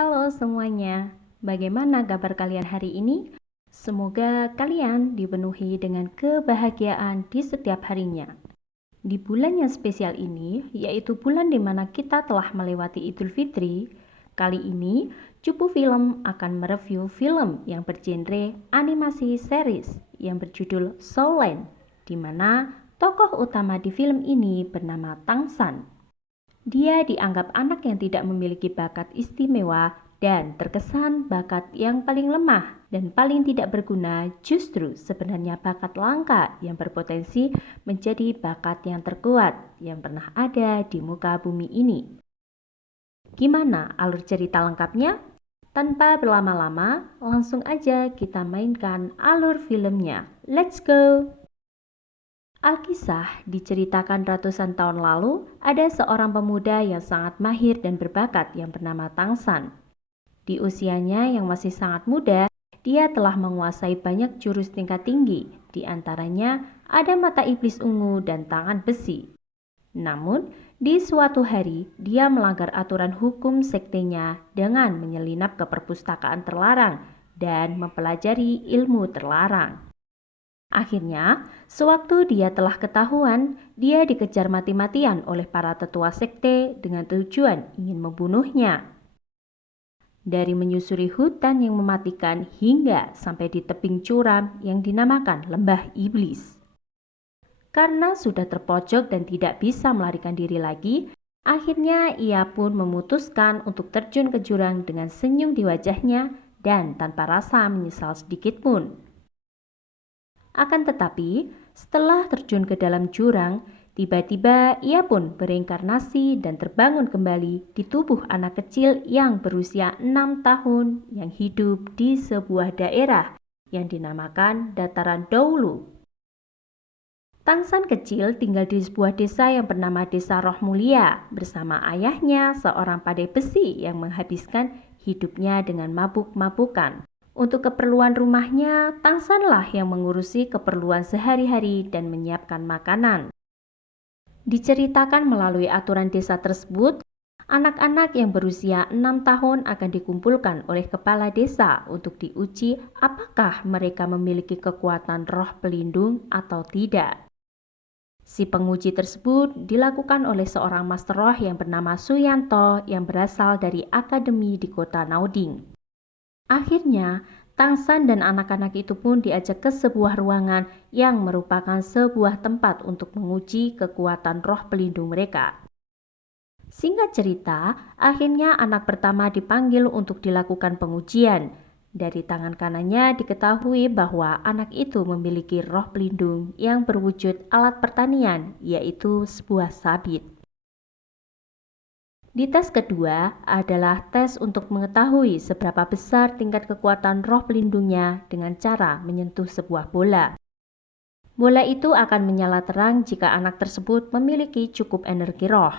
Halo semuanya, bagaimana kabar kalian hari ini? Semoga kalian dipenuhi dengan kebahagiaan di setiap harinya. Di bulan yang spesial ini, yaitu bulan di mana kita telah melewati Idul Fitri, kali ini Cupu Film akan mereview film yang bergenre animasi series yang berjudul Soul Land, di mana tokoh utama di film ini bernama Tang San. Dia dianggap anak yang tidak memiliki bakat istimewa dan terkesan bakat yang paling lemah dan paling tidak berguna, justru sebenarnya bakat langka yang berpotensi menjadi bakat yang terkuat yang pernah ada di muka bumi ini. Gimana alur cerita lengkapnya? Tanpa berlama-lama, langsung aja kita mainkan alur filmnya. Let's go! Alkisah diceritakan ratusan tahun lalu, ada seorang pemuda yang sangat mahir dan berbakat yang bernama Tang San. Di usianya yang masih sangat muda, dia telah menguasai banyak jurus tingkat tinggi, di antaranya ada mata iblis ungu dan tangan besi. Namun, di suatu hari dia melanggar aturan hukum sektenya dengan menyelinap ke perpustakaan terlarang dan mempelajari ilmu terlarang. Akhirnya, sewaktu dia telah ketahuan, dia dikejar mati-matian oleh para tetua sekte dengan tujuan ingin membunuhnya. Dari menyusuri hutan yang mematikan hingga sampai di tebing curam yang dinamakan Lembah Iblis. Karena sudah terpojok dan tidak bisa melarikan diri lagi, akhirnya ia pun memutuskan untuk terjun ke jurang dengan senyum di wajahnya dan tanpa rasa menyesal sedikit pun. Akan tetapi, setelah terjun ke dalam jurang, tiba-tiba ia pun bereinkarnasi dan terbangun kembali di tubuh anak kecil yang berusia 6 tahun yang hidup di sebuah daerah yang dinamakan Dataran Daulu. Tang San kecil tinggal di sebuah desa yang bernama Desa Roh Mulia bersama ayahnya, seorang pandai besi yang menghabiskan hidupnya dengan mabuk-mabukan. Untuk keperluan rumahnya, Tang San lah yang mengurusi keperluan sehari-hari dan menyiapkan makanan. Diceritakan melalui aturan desa tersebut, anak-anak yang berusia 6 tahun akan dikumpulkan oleh kepala desa untuk diuji apakah mereka memiliki kekuatan roh pelindung atau tidak. Si penguji tersebut dilakukan oleh seorang master roh yang bernama Suyanto yang berasal dari akademi di kota Nauding. Akhirnya, Tang San dan anak-anak itu pun diajak ke sebuah ruangan yang merupakan sebuah tempat untuk menguji kekuatan roh pelindung mereka. Singkat cerita, akhirnya anak pertama dipanggil untuk dilakukan pengujian. Dari tangan kanannya diketahui bahwa anak itu memiliki roh pelindung yang berwujud alat pertanian, yaitu sebuah sabit. Di tes kedua adalah tes untuk mengetahui seberapa besar tingkat kekuatan roh pelindungnya dengan cara menyentuh sebuah bola. Bola itu akan menyala terang jika anak tersebut memiliki cukup energi roh.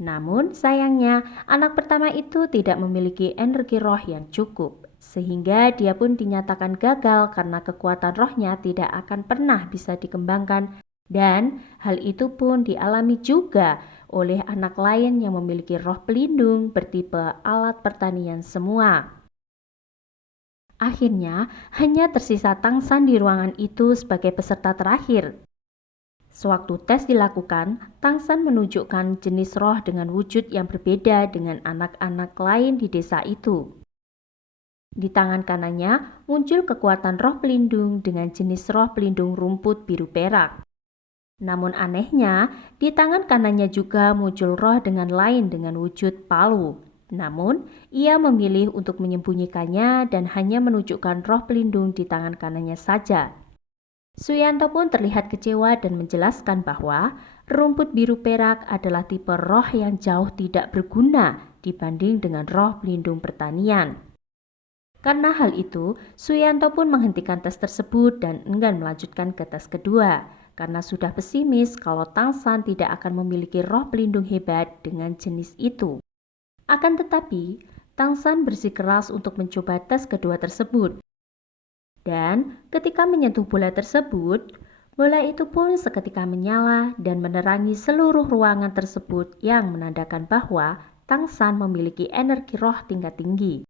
Namun sayangnya anak pertama itu tidak memiliki energi roh yang cukup, sehingga dia pun dinyatakan gagal karena kekuatan rohnya tidak akan pernah bisa dikembangkan, dan hal itu pun dialami juga oleh anak lain yang memiliki roh pelindung bertipe alat pertanian semua. Akhirnya, hanya tersisa Tang San di ruangan itu sebagai peserta terakhir. Sewaktu tes dilakukan, Tang San menunjukkan jenis roh dengan wujud yang berbeda dengan anak-anak lain di desa itu. Di tangan kanannya muncul kekuatan roh pelindung dengan jenis roh pelindung rumput biru perak. Namun anehnya, di tangan kanannya juga muncul roh dengan lain dengan wujud palu. Namun, ia memilih untuk menyembunyikannya dan hanya menunjukkan roh pelindung di tangan kanannya saja. Suyanto pun terlihat kecewa dan menjelaskan bahwa rumput biru perak adalah tipe roh yang jauh tidak berguna dibanding dengan roh pelindung pertanian. Karena hal itu, Suyanto pun menghentikan tes tersebut dan enggan melanjutkan ke tes kedua. Karena sudah pesimis kalau Tang San tidak akan memiliki roh pelindung hebat dengan jenis itu. Akan tetapi, Tang San bersikeras untuk mencoba tes kedua tersebut. Dan ketika menyentuh bola tersebut, bola itu pun seketika menyala dan menerangi seluruh ruangan tersebut yang menandakan bahwa Tang San memiliki energi roh tingkat tinggi.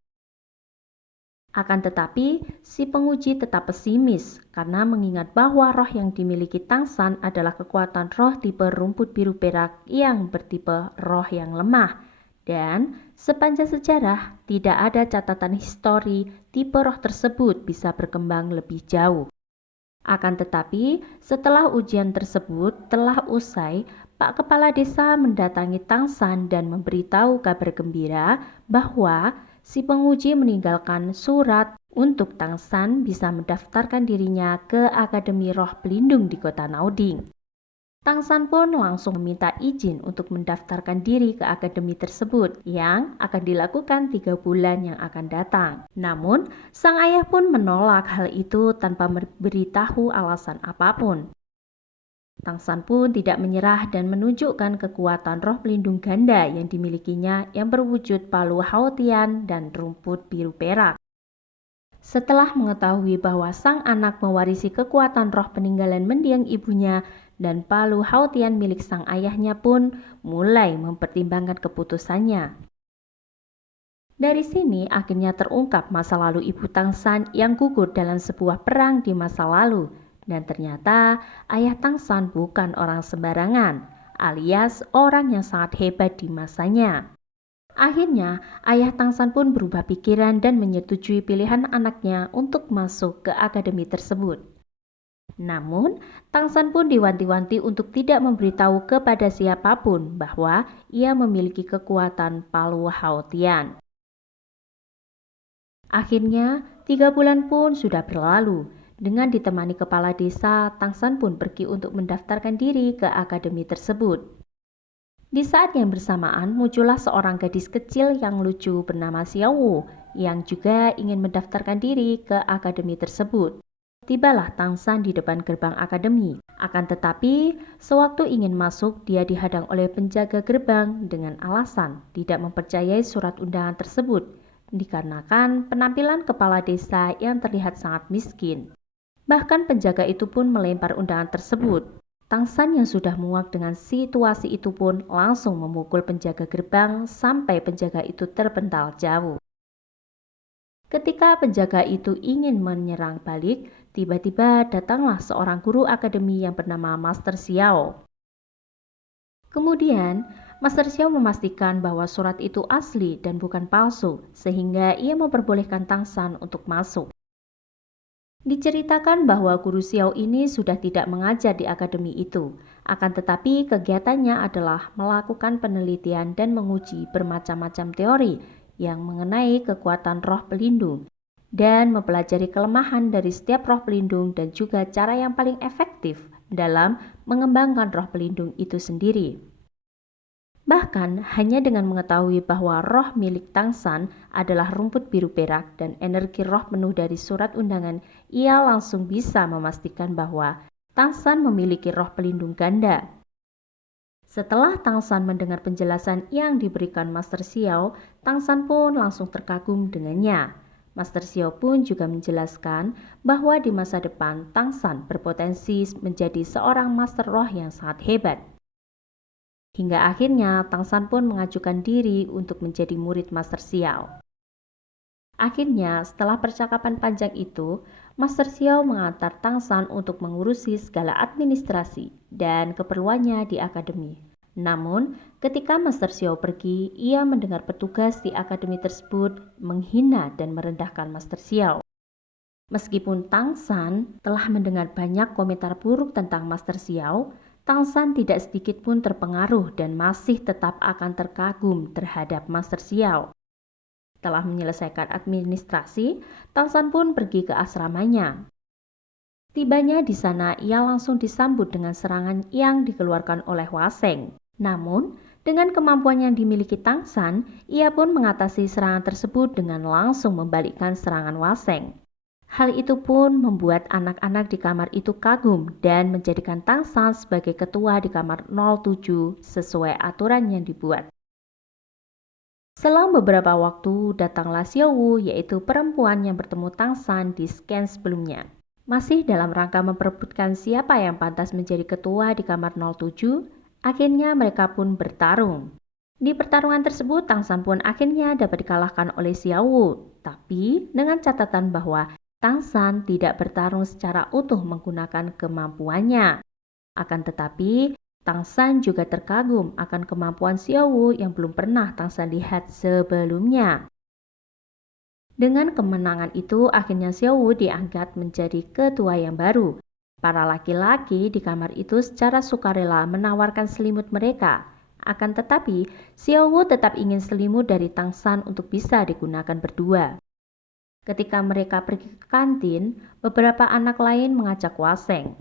Akan tetapi, si penguji tetap pesimis karena mengingat bahwa roh yang dimiliki Tang San adalah kekuatan roh tipe rumput biru perak yang bertipe roh yang lemah. Dan sepanjang sejarah, tidak ada catatan histori tipe roh tersebut bisa berkembang lebih jauh. Akan tetapi, setelah ujian tersebut telah usai, Pak Kepala Desa mendatangi Tang San dan memberitahu kabar gembira bahwa si penguji meninggalkan surat untuk Tang San bisa mendaftarkan dirinya ke Akademi Roh Pelindung di kota Naoding. Tang San pun langsung meminta izin untuk mendaftarkan diri ke akademi tersebut yang akan dilakukan 3 bulan yang akan datang. Namun, sang ayah pun menolak hal itu tanpa memberitahu alasan apapun. Tang San pun tidak menyerah dan menunjukkan kekuatan roh pelindung ganda yang dimilikinya yang berwujud palu haotian dan rumput biru perak. Setelah mengetahui bahwa sang anak mewarisi kekuatan roh peninggalan mendiang ibunya dan palu haotian milik sang ayahnya pun mulai mempertimbangkan keputusannya. Dari sini akhirnya terungkap masa lalu ibu Tang San yang gugur dalam sebuah perang di masa lalu. Dan ternyata ayah Tang San bukan orang sembarangan, alias orang yang sangat hebat di masanya. Akhirnya, ayah Tang San pun berubah pikiran dan menyetujui pilihan anaknya untuk masuk ke akademi tersebut. Namun, Tang San pun diwanti-wanti untuk tidak memberitahu kepada siapapun bahwa ia memiliki kekuatan palu haotian. Akhirnya, 3 bulan pun sudah berlalu. Dengan ditemani kepala desa, Tang San pun pergi untuk mendaftarkan diri ke akademi tersebut. Di saat yang bersamaan muncullah seorang gadis kecil yang lucu bernama Xiao Wu yang juga ingin mendaftarkan diri ke akademi tersebut. Tibalah Tang San di depan gerbang akademi. Akan tetapi, sewaktu ingin masuk, dia dihadang oleh penjaga gerbang dengan alasan tidak mempercayai surat undangan tersebut, dikarenakan penampilan kepala desa yang terlihat sangat miskin. Bahkan penjaga itu pun melempar undangan tersebut. Tang San yang sudah muak dengan situasi itu pun langsung memukul penjaga gerbang sampai penjaga itu terpental jauh. Ketika penjaga itu ingin menyerang balik, tiba-tiba datanglah seorang guru akademi yang bernama Master Xiao. Kemudian, Master Xiao memastikan bahwa surat itu asli dan bukan palsu, sehingga ia memperbolehkan Tang San untuk masuk. Diceritakan bahwa guru Xiao ini sudah tidak mengajar di akademi itu, akan tetapi kegiatannya adalah melakukan penelitian dan menguji bermacam-macam teori yang mengenai kekuatan roh pelindung dan mempelajari kelemahan dari setiap roh pelindung dan juga cara yang paling efektif dalam mengembangkan roh pelindung itu sendiri. Bahkan hanya dengan mengetahui bahwa roh milik Tang San adalah rumput biru perak dan energi roh penuh dari surat undangan, ia langsung bisa memastikan bahwa Tang San memiliki roh pelindung ganda. Setelah Tang San mendengar penjelasan yang diberikan Master Xiao, Tang San pun langsung terkagum dengannya. Master Xiao pun juga menjelaskan bahwa di masa depan Tang San berpotensi menjadi seorang master roh yang sangat hebat. Hingga akhirnya Tang San pun mengajukan diri untuk menjadi murid Master Xiao. Akhirnya setelah percakapan panjang itu, Master Xiao mengantar Tang San untuk mengurusi segala administrasi dan keperluannya di akademi. Namun, ketika Master Xiao pergi, ia mendengar petugas di akademi tersebut menghina dan merendahkan Master Xiao. Meskipun Tang San telah mendengar banyak komentar buruk tentang Master Xiao, Tang San tidak sedikit pun terpengaruh dan masih tetap akan terkagum terhadap Master Xiao. Setelah menyelesaikan administrasi, Tang San pun pergi ke asramanya. Tibanya di sana, ia langsung disambut dengan serangan yang dikeluarkan oleh Waseng. Namun, dengan kemampuan yang dimiliki Tang San, ia pun mengatasi serangan tersebut dengan langsung membalikkan serangan Waseng. Hal itu pun membuat anak-anak di kamar itu kagum dan menjadikan Tang San sebagai ketua di kamar 07 sesuai aturan yang dibuat. Selang beberapa waktu datanglah Xiao Wu, yaitu perempuan yang bertemu Tang San di scan sebelumnya. Masih dalam rangka memperebutkan siapa yang pantas menjadi ketua di kamar 07, akhirnya mereka pun bertarung. Di pertarungan tersebut, Tang San pun akhirnya dapat dikalahkan oleh Xiao Wu, tapi dengan catatan bahwa Tang San tidak bertarung secara utuh menggunakan kemampuannya. Akan tetapi, Tang San juga terkagum akan kemampuan Xiao Wu yang belum pernah Tang San lihat sebelumnya. Dengan kemenangan itu, akhirnya Xiao Wu diangkat menjadi ketua yang baru. Para laki-laki di kamar itu secara sukarela menawarkan selimut mereka. Akan tetapi, Xiao Wu tetap ingin selimut dari Tang San untuk bisa digunakan berdua. Ketika mereka pergi ke kantin, beberapa anak lain mengajak Waseng.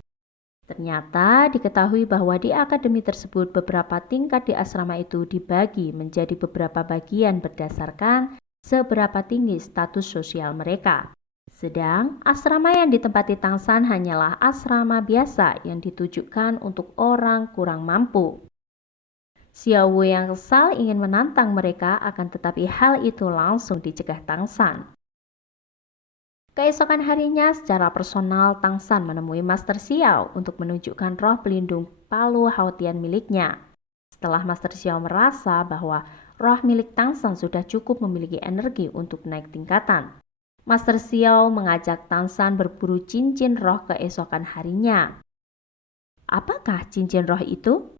Ternyata diketahui bahwa di akademi tersebut beberapa tingkat di asrama itu dibagi menjadi beberapa bagian berdasarkan seberapa tinggi status sosial mereka. Sedang asrama yang ditempati Tang San hanyalah asrama biasa yang ditujukan untuk orang kurang mampu. Xiao Wu yang kesal ingin menantang mereka, akan tetapi hal itu langsung dicegah Tang San. Keesokan harinya, secara personal Tang San menemui Master Xiao untuk menunjukkan roh pelindung Palu Haotian miliknya. Setelah Master Xiao merasa bahwa roh milik Tang San sudah cukup memiliki energi untuk naik tingkatan, Master Xiao mengajak Tang San berburu cincin roh keesokan harinya. Apakah cincin roh itu?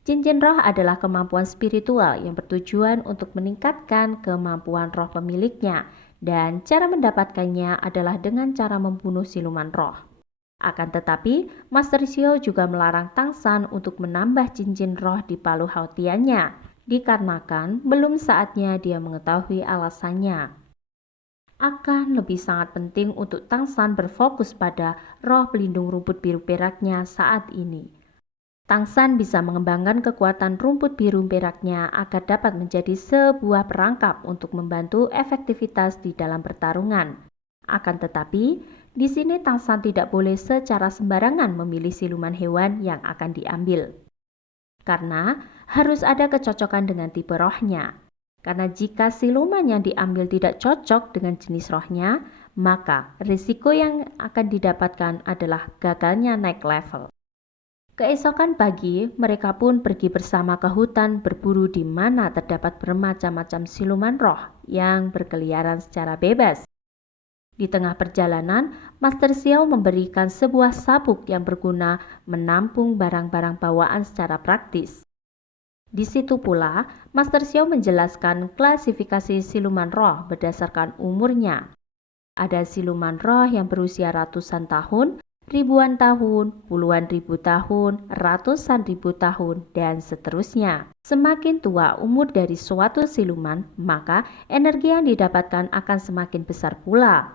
Cincin roh adalah kemampuan spiritual yang bertujuan untuk meningkatkan kemampuan roh pemiliknya, dan cara mendapatkannya adalah dengan cara membunuh siluman roh. Akan tetapi, Master Xiao juga melarang Tang San untuk menambah cincin roh di palu hautiannya, dikarenakan belum saatnya dia mengetahui alasannya. Akan lebih sangat penting untuk Tang San berfokus pada roh pelindung rumput biru peraknya saat ini. Tang San bisa mengembangkan kekuatan rumput biru peraknya agar dapat menjadi sebuah perangkap untuk membantu efektivitas di dalam pertarungan. Akan tetapi, di sini Tang San tidak boleh secara sembarangan memilih siluman hewan yang akan diambil. Karena harus ada kecocokan dengan tipe rohnya. Karena jika siluman yang diambil tidak cocok dengan jenis rohnya, maka risiko yang akan didapatkan adalah gagalnya naik level. Keesokan pagi, mereka pun pergi bersama ke hutan berburu di mana terdapat bermacam-macam siluman roh yang berkeliaran secara bebas. Di tengah perjalanan, Master Xiao memberikan sebuah sabuk yang berguna menampung barang-barang bawaan secara praktis. Di situ pula, Master Xiao menjelaskan klasifikasi siluman roh berdasarkan umurnya. Ada siluman roh yang berusia ratusan tahun, ribuan tahun, puluhan ribu tahun, ratusan ribu tahun, dan seterusnya. Semakin tua umur dari suatu siluman, maka energi yang didapatkan akan semakin besar pula.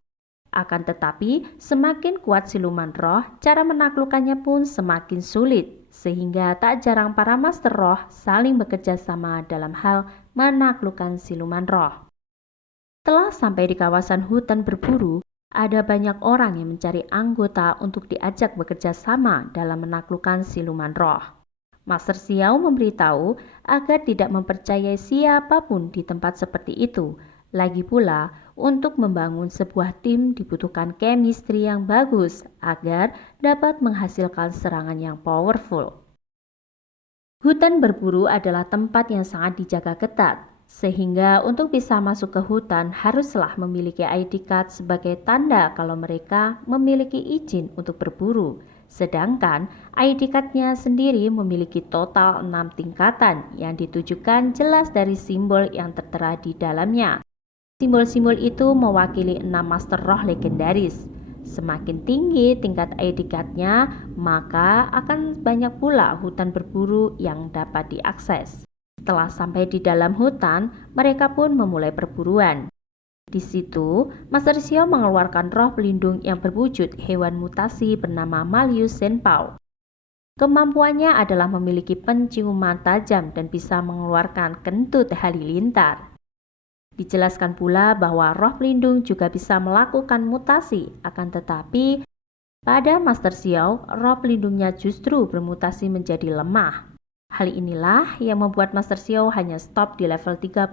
Akan tetapi, semakin kuat siluman roh, cara menaklukkannya pun semakin sulit, sehingga tak jarang para master roh saling bekerja sama dalam hal menaklukkan siluman roh. Setelah sampai di kawasan hutan berburu, ada banyak orang yang mencari anggota untuk diajak bekerja sama dalam menaklukkan siluman roh. Master Xiao memberitahu agar tidak mempercayai siapapun di tempat seperti itu. Lagi pula, untuk membangun sebuah tim dibutuhkan chemistry yang bagus agar dapat menghasilkan serangan yang powerful. Hutan berburu adalah tempat yang sangat dijaga ketat, sehingga untuk bisa masuk ke hutan haruslah memiliki ID card sebagai tanda kalau mereka memiliki izin untuk berburu. Sedangkan ID card-nya sendiri memiliki total 6 tingkatan yang ditujukan jelas dari simbol yang tertera di dalamnya. Simbol-simbol itu mewakili 6 master roh legendaris. Semakin tinggi tingkat ID card-nya, maka akan banyak pula hutan berburu yang dapat diakses. Setelah sampai di dalam hutan, mereka pun memulai perburuan. Di situ, Master Xiao mengeluarkan roh pelindung yang berwujud hewan mutasi bernama Malius Senpao. Kemampuannya adalah memiliki penciuman tajam dan bisa mengeluarkan kentut halilintar. Dijelaskan pula bahwa roh pelindung juga bisa melakukan mutasi, akan tetapi pada Master Xiao, roh pelindungnya justru bermutasi menjadi lemah. Hal inilah yang membuat Master Xiao hanya stop di level 30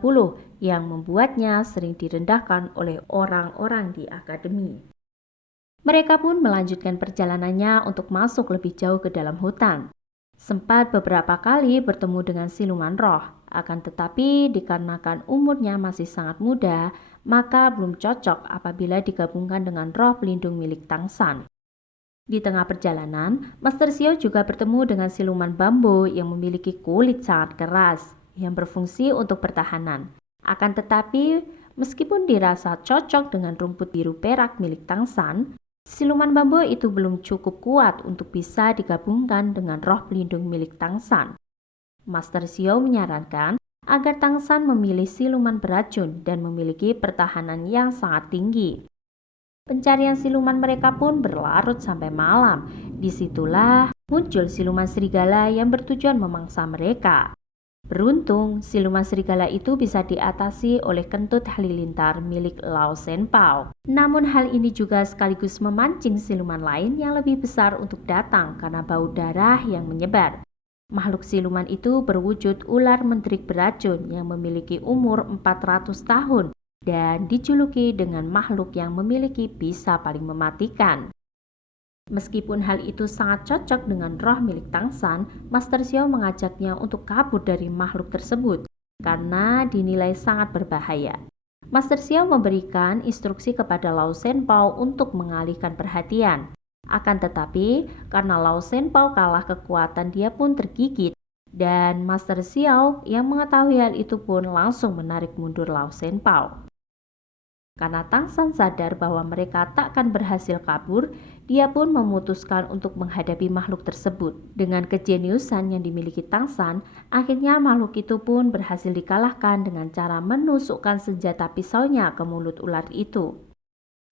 yang membuatnya sering direndahkan oleh orang-orang di akademi. Mereka pun melanjutkan perjalanannya untuk masuk lebih jauh ke dalam hutan. Sempat beberapa kali bertemu dengan siluman roh, Akan tetapi dikarenakan umurnya masih sangat muda, maka belum cocok apabila digabungkan dengan roh pelindung milik Tangsan. Di tengah perjalanan, Master Xiao juga bertemu dengan siluman bambu yang memiliki kulit sangat keras yang berfungsi untuk pertahanan. Akan tetapi, meskipun dirasa cocok dengan rumput biru perak milik Tangsan, siluman bambu itu belum cukup kuat untuk bisa digabungkan dengan roh pelindung milik Tangsan. Master Xiao menyarankan agar Tangsan memilih siluman beracun dan memiliki pertahanan yang sangat tinggi. Pencarian siluman mereka pun berlarut sampai malam. Disitulah muncul siluman serigala yang bertujuan memangsa mereka. Beruntung, siluman serigala itu bisa diatasi oleh kentut halilintar milik Lao Shenpao. Namun hal ini juga sekaligus memancing siluman lain yang lebih besar untuk datang karena bau darah yang menyebar. Makhluk siluman itu berwujud ular mentrik beracun yang memiliki umur 400 tahun dan dijuluki dengan makhluk yang memiliki bisa paling mematikan. Meskipun hal itu sangat cocok dengan roh milik Tangsan, Master Xiao mengajaknya untuk kabur dari makhluk tersebut karena dinilai sangat berbahaya. Master Xiao memberikan instruksi kepada Lao Shenpao untuk mengalihkan perhatian. Akan tetapi, karena Lao Shenpao kalah kekuatan, dia pun tergigit dan Master Xiao yang mengetahui hal itu pun langsung menarik mundur Lao Shenpao. Karena Tangsan sadar bahwa mereka takkan berhasil kabur, dia pun memutuskan untuk menghadapi makhluk tersebut. Dengan kejeniusan yang dimiliki Tangsan, akhirnya makhluk itu pun berhasil dikalahkan dengan cara menusukkan senjata pisaunya ke mulut ular itu.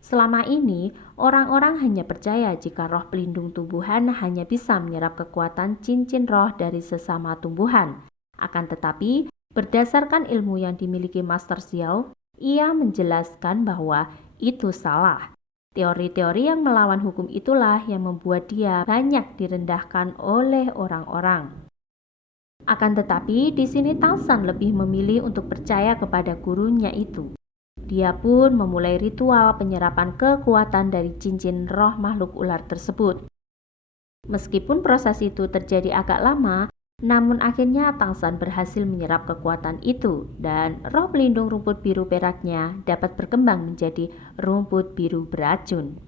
Selama ini, orang-orang hanya percaya jika roh pelindung tumbuhan hanya bisa menyerap kekuatan cincin roh dari sesama tumbuhan. Akan tetapi, berdasarkan ilmu yang dimiliki Master Xiao, ia menjelaskan bahwa itu salah. Teori-teori yang melawan hukum itulah yang membuat dia banyak direndahkan oleh orang-orang. Akan tetapi, di sini Tangsan lebih memilih untuk percaya kepada gurunya itu. Dia pun memulai ritual penyerapan kekuatan dari cincin roh makhluk ular tersebut. Meskipun proses itu terjadi agak lama, namun akhirnya Tangsan berhasil menyerap kekuatan itu dan roh pelindung rumput biru peraknya dapat berkembang menjadi rumput biru beracun.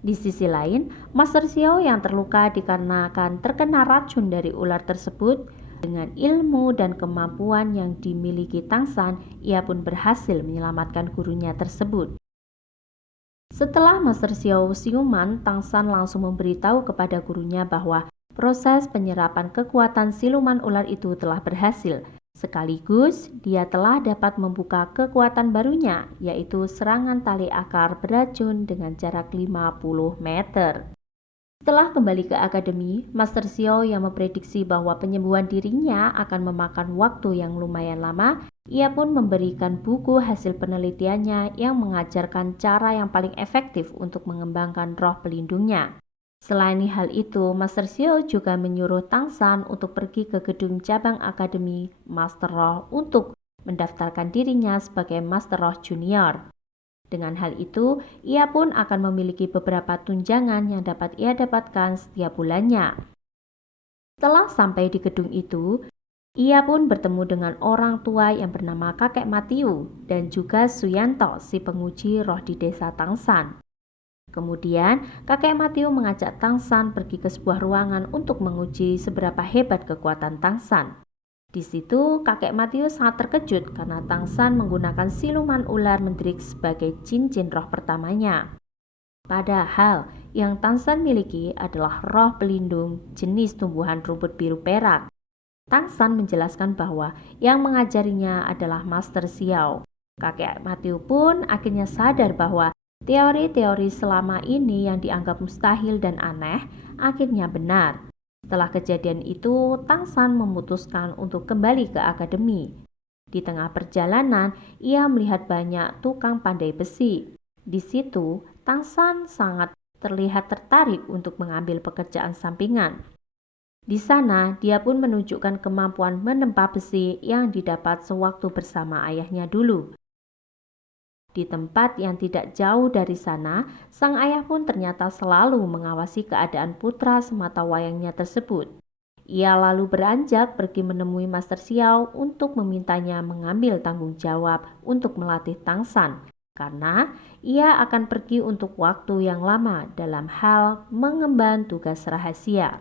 Di sisi lain, Master Xiao yang terluka dikarenakan terkena racun dari ular tersebut, dengan ilmu dan kemampuan yang dimiliki Tangsan, ia pun berhasil menyelamatkan gurunya tersebut. Setelah Master Xiao siuman, Tangsan langsung memberitahu kepada gurunya bahwa proses penyerapan kekuatan siluman ular itu telah berhasil. Sekaligus, dia telah dapat membuka kekuatan barunya, yaitu serangan tali akar beracun dengan jarak 50 meter. Setelah kembali ke akademi, Master Xiao yang memprediksi bahwa penyembuhan dirinya akan memakan waktu yang lumayan lama, ia pun memberikan buku hasil penelitiannya yang mengajarkan cara yang paling efektif untuk mengembangkan roh pelindungnya. Selain hal itu, Master Xiao juga menyuruh Tangsan untuk pergi ke gedung cabang akademi Master Roh untuk mendaftarkan dirinya sebagai Master Roh Junior. Dengan hal itu, ia pun akan memiliki beberapa tunjangan yang dapat ia dapatkan setiap bulannya. Setelah sampai di gedung itu, ia pun bertemu dengan orang tua yang bernama Kakek Matiu dan juga Suyanto, si penguji roh di desa Tangsan. Kemudian, Kakek Matiu mengajak Tangsan pergi ke sebuah ruangan untuk menguji seberapa hebat kekuatan Tangsan. Di situ, kakek Matius sangat terkejut karena Tangsan menggunakan siluman ular mentrik sebagai cincin roh pertamanya. Padahal, yang Tangsan miliki adalah roh pelindung jenis tumbuhan rumput biru perak. Tangsan menjelaskan bahwa yang mengajarinya adalah Master Xiao. Kakek Matius pun akhirnya sadar bahwa teori-teori selama ini yang dianggap mustahil dan aneh akhirnya benar. Setelah kejadian itu, Tangsan memutuskan untuk kembali ke akademi. Di tengah perjalanan, ia melihat banyak tukang pandai besi. Di situ, Tangsan sangat terlihat tertarik untuk mengambil pekerjaan sampingan. Di sana, dia pun menunjukkan kemampuan menempa besi yang didapat sewaktu bersama ayahnya dulu. Di tempat yang tidak jauh dari sana, sang ayah pun ternyata selalu mengawasi keadaan putra sematawayangnya tersebut. Ia lalu beranjak pergi menemui Master Xiao untuk memintanya mengambil tanggung jawab untuk melatih Tangsan, karena ia akan pergi untuk waktu yang lama dalam hal mengemban tugas rahasia.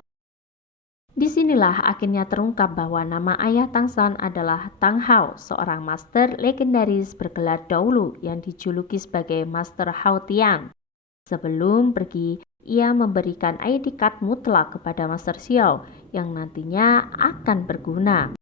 Disinilah akhirnya terungkap bahwa nama ayah Tangsan adalah Tang Hao, seorang master legendaris bergelar Daulu yang dijuluki sebagai Master Hao Tian. Sebelum pergi, ia memberikan ID card mutlak kepada Master Xiao yang nantinya akan berguna.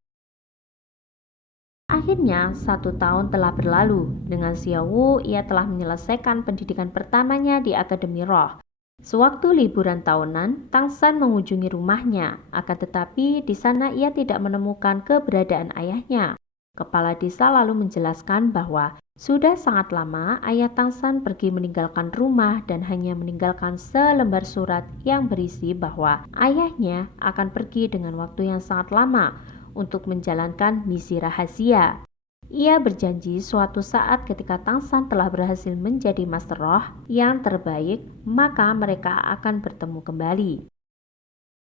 Akhirnya, 1 tahun telah berlalu. Dengan Xiao Wu, ia telah menyelesaikan pendidikan pertamanya di Akademi Roh. Sewaktu liburan tahunan, Tang San mengunjungi rumahnya, akan tetapi di sana ia tidak menemukan keberadaan ayahnya. Kepala desa lalu menjelaskan bahwa sudah sangat lama ayah Tang San pergi meninggalkan rumah dan hanya meninggalkan selembar surat yang berisi bahwa ayahnya akan pergi dengan waktu yang sangat lama untuk menjalankan misi rahasia. Ia berjanji suatu saat ketika Tang San telah berhasil menjadi Master Roh yang terbaik, maka mereka akan bertemu kembali.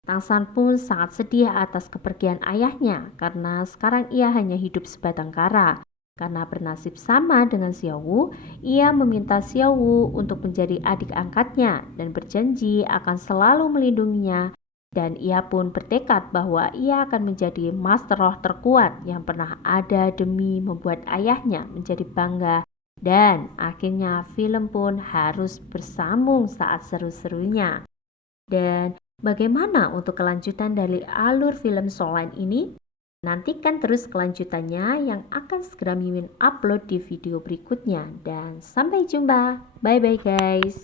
Tang San pun sangat sedih atas kepergian ayahnya karena sekarang ia hanya hidup sebatang kara. Karena bernasib sama dengan Xiao Wu, ia meminta Xiao Wu untuk menjadi adik angkatnya dan berjanji akan selalu melindunginya. Dan ia pun bertekad bahwa ia akan menjadi Master Roh terkuat yang pernah ada demi membuat ayahnya menjadi bangga. Dan akhirnya film pun harus bersambung saat seru-serunya. Dan bagaimana untuk kelanjutan dari alur film Soul Line ini? Nantikan terus kelanjutannya yang akan segera Mimin upload di video berikutnya. Dan sampai jumpa. Bye-bye guys.